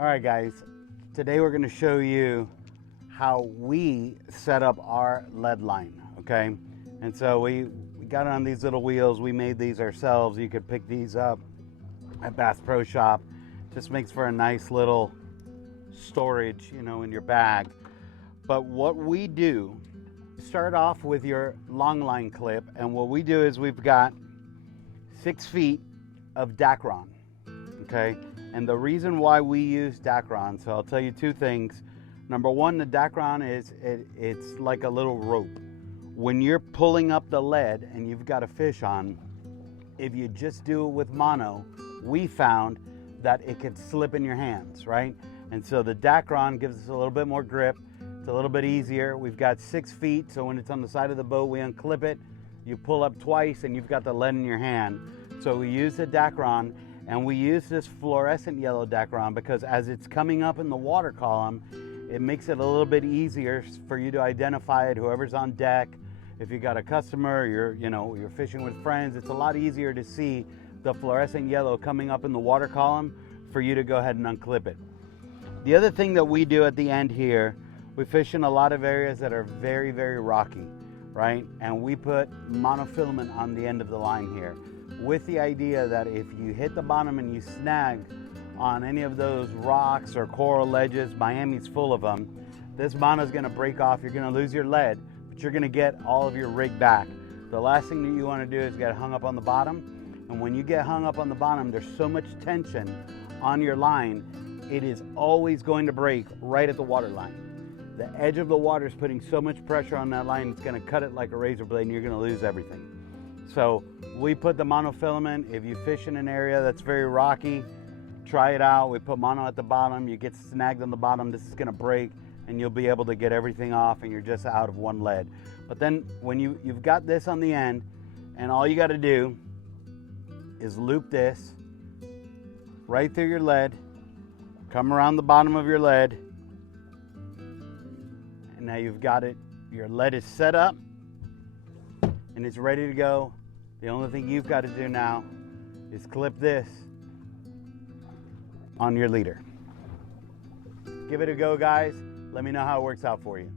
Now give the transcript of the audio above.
All right, guys, today we're going to show you how we set up our lead line, okay? And so we got it on these little wheels. We made these ourselves. You could pick these up at Bass Pro Shop. Just makes for a nice little storage, you know, in your bag. But what we do, start off with your long line clip, and what we do is we've got 6 feet of Dacron, okay? And the reason why we use Dacron, so I'll tell you 2 things. Number one, the Dacron it's like a little rope. When you're pulling up the lead and you've got a fish on, if you just do it with mono, we found that it could slip in your hands, right? And so the Dacron gives us a little bit more grip. It's a little bit easier. We've got 6 feet, so when it's on the side of the boat, we unclip it. You pull up twice and you've got the lead in your hand. So we use the Dacron, and we use this fluorescent yellow Dacron because as it's coming up in the water column, it makes it a little bit easier for you to identify it, whoever's on deck. If you got a customer, you're fishing with friends, it's a lot easier to see the fluorescent yellow coming up in the water column for you to go ahead and unclip it. The other thing that we do at the end here, we fish in a lot of areas that are very, very rocky, right? And we put monofilament on the end of the line here with the idea that if you hit the bottom and you snag on any of those rocks or coral ledges, Miami's full of them, this mono is going to break off. You're going to lose your lead, but you're going to get all of your rig back. The last thing that you want to do is get hung up on the bottom. And when you get hung up on the bottom, there's so much tension on your line, it is always going to break right at the water line. The edge of the water is putting so much pressure on that line, it's going to cut it like a razor blade and you're going to lose everything. So we put the monofilament. If you fish in an area that's very rocky, try it out. We put mono at the bottom. You get snagged on the bottom, this is going to break and you'll be able to get everything off and you're just out of one lead. But then when you've got this on the end, and all you got to do is loop this right through your lead, come around the bottom of your lead, and now you've got it. Your lead is set up and it's ready to go. The only thing you've got to do now is clip this on your leader. Give it a go, guys. Let me know how it works out for you.